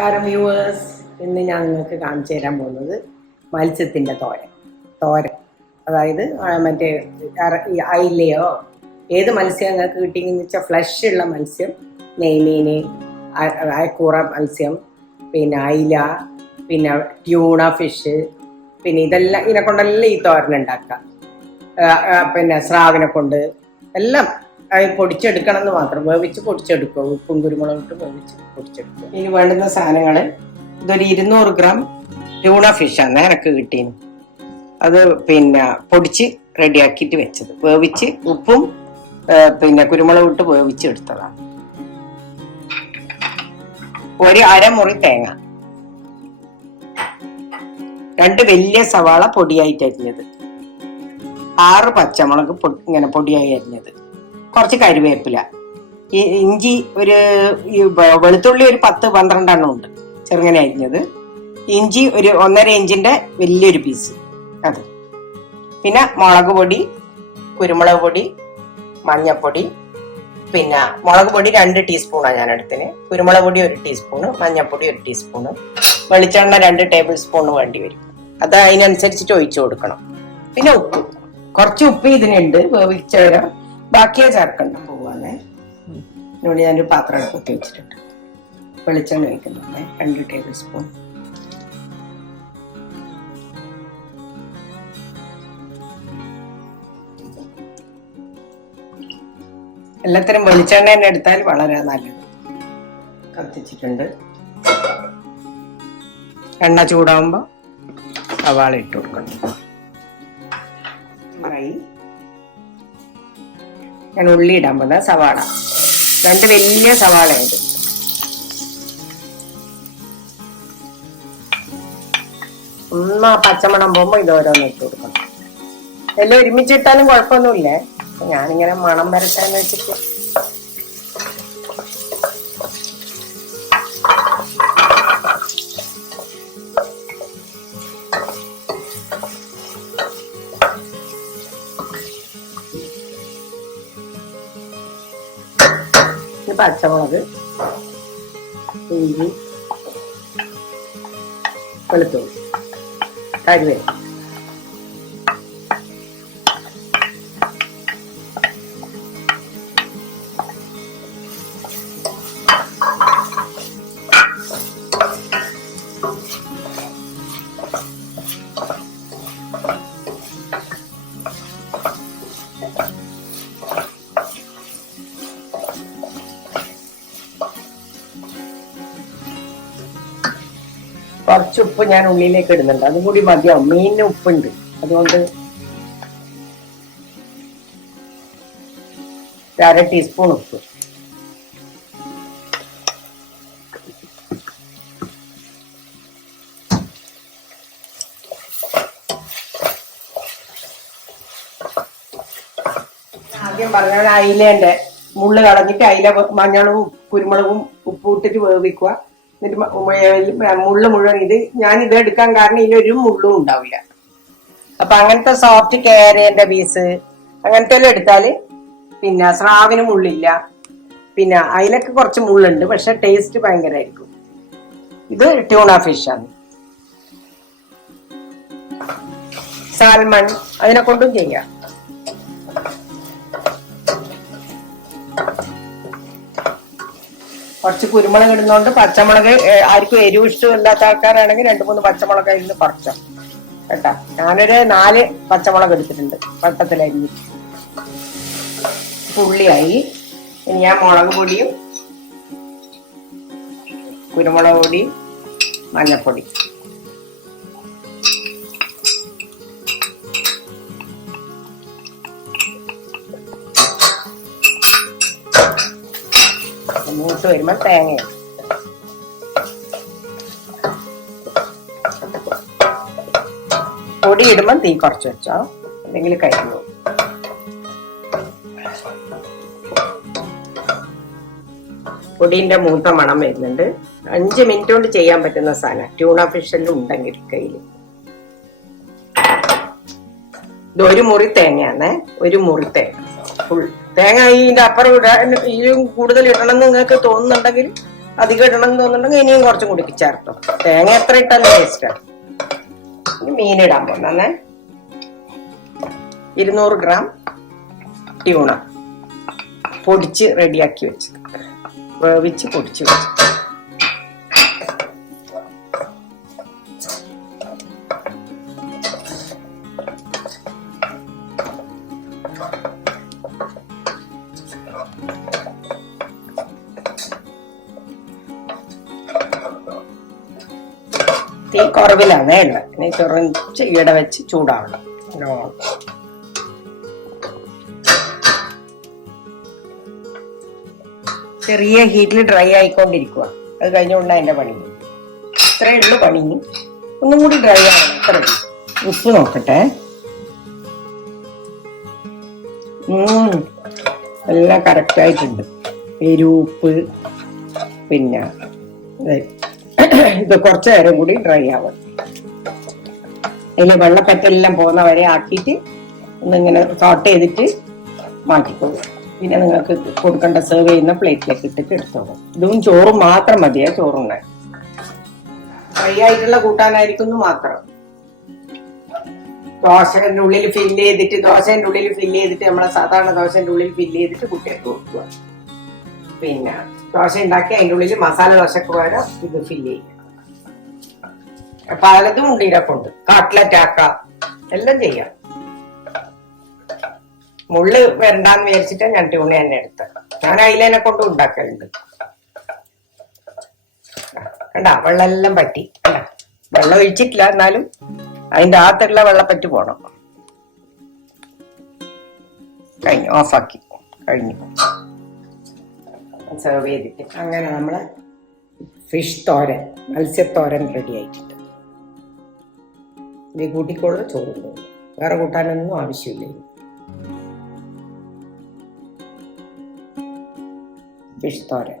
നമസ്കാരം വ്യൂവേഴ്സ്. ഇന്ന് ഞാൻ നിങ്ങൾക്ക് കാണിച്ചു തരാൻ പോകുന്നത് മത്സ്യത്തിൻ്റെ തോരൻ. അതായത് മറ്റേ അയിലയോ ഏത് മത്സ്യം നിങ്ങൾക്ക് കിട്ടിയെന്ന് വെച്ചാൽ ഫ്ലഷ് ഉള്ള മത്സ്യം, നെയ്മീൻ, അയക്കൂറ മത്സ്യം, പിന്നെ അയില, പിന്നെ ട്യൂണ ഫിഷ്, പിന്നെ ഇതെല്ലാം ഇതിനെ കൊണ്ടെല്ലാം ഈ തോരൻ ഉണ്ടാക്കാം. പിന്നെ സ്രാവിനെ കൊണ്ട് എല്ലാം പൊടിച്ചെടുക്കണം എന്ന് മാത്രം, വേവിച്ച് പൊടിച്ചെടുക്കുക. ഉപ്പും കുരുമുളകും ഇട്ട് വേവിച്ച് പൊടിച്ചെടുക്കുക. ഇനി വേണ്ടുന്ന സാധനങ്ങൾ, ഇതൊരു 200 ഗ്രാം ട്യൂണ ഫിഷാണ് എനിക്ക് കിട്ടീന്. അത് പിന്നെ പൊടിച്ച് റെഡിയാക്കിയിട്ട് വെച്ചത്, വേവിച്ച് ഉപ്പും പിന്നെ കുരുമുളകും ഇട്ട് വേവിച്ച് എടുത്തതാണ്. ഒരു അരമുറി തേങ്ങ, 2 വലിയ സവാള പൊടിയായിട്ട് അരിഞ്ഞത്, 6 പച്ചമുളക് ഇങ്ങനെ പൊടിയായി അരിഞ്ഞത്, കുറച്ച് കരിവേപ്പില, ഇഞ്ചി ഒരു വെളുത്തുള്ളി ഒരു 10-12 എണ്ണം ഉണ്ട് ചെറുങ്ങനെ അരിഞ്ഞത്, ഇഞ്ചി ഒരു 1.5 ഇഞ്ചിന്റെ വലിയൊരു പീസ് അത്, പിന്നെ മുളക് പൊടി, കുരുമുളക് പൊടി, മഞ്ഞപ്പൊടി, പിന്നെ മുളക് പൊടി 2 ടീസ്പൂണാണ് ഞാൻ എടുത്തിന്, കുരുമുളക് പൊടി 1 ടീസ്പൂണ്, മഞ്ഞപ്പൊടി 1 ടീസ്പൂണ്, വെളിച്ചെണ്ണ 2 ടേബിൾ സ്പൂൺ വേണ്ടി വരും. അത് അതിനനുസരിച്ചിട്ട് ഒഴിച്ചു കൊടുക്കണം. പിന്നെ ഉപ്പ്, കുറച്ച് ഉപ്പ് ഇതിനുണ്ട്, വേവിച്ചവരാ ബാക്കിയാ ചേർക്കണ്ട പോവാന്നേ. ഇവിടെ ഞാനൊരു പാത്രം കുത്തി വെച്ചിട്ടുണ്ട്, വെളിച്ചെണ്ണ ഒഴിക്കുന്നുണ്ട് 2 ടേബിൾ സ്പൂൺ. എല്ലാത്തിനും വെളിച്ചെണ്ണ തന്നെ എടുത്താൽ വളരെ നല്ലത്. കത്തിച്ചിട്ടുണ്ട്. എണ്ണ ചൂടാവുമ്പോ സവാള ഇട്ട് കൊടുക്കണം. ഞാൻ ഉള്ളി ഇടാൻ പോകുന്ന സവാള, 2 വലിയ സവാള ഉണ്ട്. പച്ചമണം പോകുമ്പോ ഇതോരോന്ന് ഇട്ട് കൊടുക്കണം. എല്ലാം ഒരുമിച്ചിട്ടാലും കുഴപ്പമൊന്നുമില്ലേ, ഞാനിങ്ങനെ മണം വരട്ടാന്ന് വെച്ചിട്ട്. പച്ചമുളക്, ഇഞ്ചി, വെളുത്തുള്ളി, കരിവേപ്പില, കുറച്ച് ഉപ്പ് ഞാൻ ഉള്ളിലേക്ക് ഇടുന്നുണ്ട്, അതും കൂടി മതിയാവും. മീനിന് ഉപ്പുണ്ട്, അതുകൊണ്ട് 1/2 ടീസ്പൂൺ ഉപ്പ്. ആദ്യം പറഞ്ഞ അയിലേന്റെ മുള്ള് കളഞ്ഞിട്ട് അയില മഞ്ഞളും കുരുമുളകും ഉപ്പും ഇട്ടിട്ട് വേവിക്കുക. എന്നിട്ട് മുള്ള് മുഴുവൻ, ഞാനിത് എടുക്കാൻ കാരണം ഇതിലൊരു മുള്ളും ഉണ്ടാവില്ല. അപ്പൊ അങ്ങനത്തെ സോഫ്റ്റ് കേരന്റെ പീസ് അങ്ങനത്തെ എല്ലാം എടുത്താല് പിന്നെ സ്രാവിന് മുള്ളില്ല. പിന്നെ അതിലൊക്കെ കുറച്ച് മുള്ളുണ്ട്, പക്ഷെ ടേസ്റ്റ് ഭയങ്കരമായിരിക്കും. ഇത് ട്യൂണ ഫിഷാണ്. സാൽമൺ അതിനെ കൊണ്ടും ചെയ്യാം. കുറച്ച് കുരുമുളക് ഇടുന്നോണ്ട് പച്ചമുളക് ആർക്കും എരിവ് ഇഷ്ടമില്ലാത്ത ആൾക്കാരാണെങ്കിൽ 2-3 പച്ചമുളക് അതിൽ നിന്ന് കുറച്ചോ കേട്ടാ. ഞാനൊരു 4 പച്ചമുളക് എടുത്തിട്ടുണ്ട് വട്ടത്തിലരിഞ്ഞ്. ഉള്ളിയായി. ഇനി ഞാൻ മുളക് പൊടിയും കുരുമുളക് പൊടിയും മഞ്ഞപ്പൊടി, മൂത്ത് വരുമ്പോ തേങ്ങ, പൊടി ഇടുമ്പോ തീ കുറച്ച് വെച്ചോ, അല്ലെങ്കിൽ കരിഞ്ഞു. പൊടിന്റെ മൂത്ത മണം വരുന്നുണ്ട്. 5 മിനിറ്റ് കൊണ്ട് ചെയ്യാൻ പറ്റുന്ന സാധനം ട്യൂണ ഫിഷെല്ലാം ഉണ്ടെങ്കിൽ കയ്യിൽ. ഇത് 1 മുറി തേങ്ങയാണ്, 1 മുറി തേങ്ങ ഫുൾ. തേങ്ങ ഇതിന്റെ അപ്പുറം ഇതിലും കൂടുതൽ ഇടണം എന്ന് നിങ്ങൾക്ക് തോന്നുന്നുണ്ടെങ്കിൽ അധികം ഇടണം എന്ന് തോന്നുന്നുണ്ടെങ്കിൽ ഇനിയും കുറച്ചും കൂടി ചേർത്തോ. തേങ്ങ എത്ര ഇട്ടാലും ടേസ്റ്റാണ്. ഇനി മീനിടാൻ പോകുന്നേ 200 ഗ്രാം ട്യൂണ പൊടിച്ച് റെഡിയാക്കി വെച്ചത്, വേവിച്ച് പൊടിച്ച് വെച്ചത്. തീ കുറവിലാണ് ഉള്ളത്. ഇനി കുറച്ച് ഇട വെച്ച് ചൂടാവണം. ചെറിയ ഹീറ്റിൽ ഡ്രൈ ആയിക്കൊണ്ടിരിക്കുക. അത് കഴിഞ്ഞുകൊണ്ട് അതിന്റെ പണി ഇത്രയേ ഉള്ളു. പണി ഒന്നും കൂടി ഡ്രൈ ആവണം. ഇത്ര ഉപ്പ് നോക്കട്ടെ. എല്ലാം കറക്റ്റ് ആയിട്ടുണ്ട്. എരിവുപ്പ്. പിന്നെ ഇത് കുറച്ചു നേരം കൂടി ഡ്രൈ ആവണം. അതിൽ വെള്ളപ്പറ്റെല്ലാം പോകുന്ന വരെ ആക്കിയിട്ട് ഒന്നിങ്ങനെ സോട്ട് ചെയ്തിട്ട് മാറ്റിക്കോളും. പിന്നെ നിങ്ങൾക്ക് കൊടുക്കേണ്ട സെർവ് ചെയ്യുന്ന പ്ലേറ്റിലേക്ക് ഇട്ടിട്ട് എടുത്തോളും. ഇതും ചോറും മാത്രം മതിയേ. ചോറുണ്ടായി ഫ്രൈ ആയിട്ടുള്ള കൂട്ടാനായിരിക്കുന്നു മാത്രം. ദോശന്റെ ഉള്ളിൽ ഫില്ല് ചെയ്തിട്ട് നമ്മളെ സാധാരണ ദോശന്റെ ഉള്ളിൽ ഫില്ല് ചെയ്തിട്ട് കുട്ടികൾക്ക് കൊടുക്കുക. പിന്നെ ദോശ ഉണ്ടാക്കി അതിൻ്റെ ഉള്ളിൽ മസാല ദോശക്ക് പകരം ഇത് ഫില്ല് ചെയ്യുക. പലതും ഉണ്ട് ഇതിനെക്കൊണ്ട്. കട്ട്ലറ്റ് ആക്കാം, എല്ലാം ചെയ്യാം. മുള്ള് വരണ്ടാന്ന് വിചാരിച്ചിട്ട് ഞാൻ ട്യൂണ തന്നെ എടുത്തത്. ഞാൻ അയിലേനെ കൊണ്ട് ഉണ്ടാക്കലുണ്ട്. കണ്ടാ വെള്ളം എല്ലാം പറ്റി. കണ്ടാ വെള്ളം ഒഴിച്ചിട്ടില്ല, എന്നാലും അതിന്റെ അകത്തുള്ള വെള്ളപ്പറ്റി പോണം. കഴിഞ്ഞു, ഓഫാക്കി കഴിഞ്ഞു. സെർവ് ചെയ്തിട്ട് അങ്ങനെ നമ്മള് ഫിഷ് തോരൻ, മത്സ്യത്തോരൻ റെഡി ആയിട്ടുണ്ട്. ഇത് കൂട്ടിക്കോളൂ, ചോറുണ്ടോ. വേറെ കൂട്ടാനൊന്നും ആവശ്യമില്ല. ഫിഷ് തോരൻ.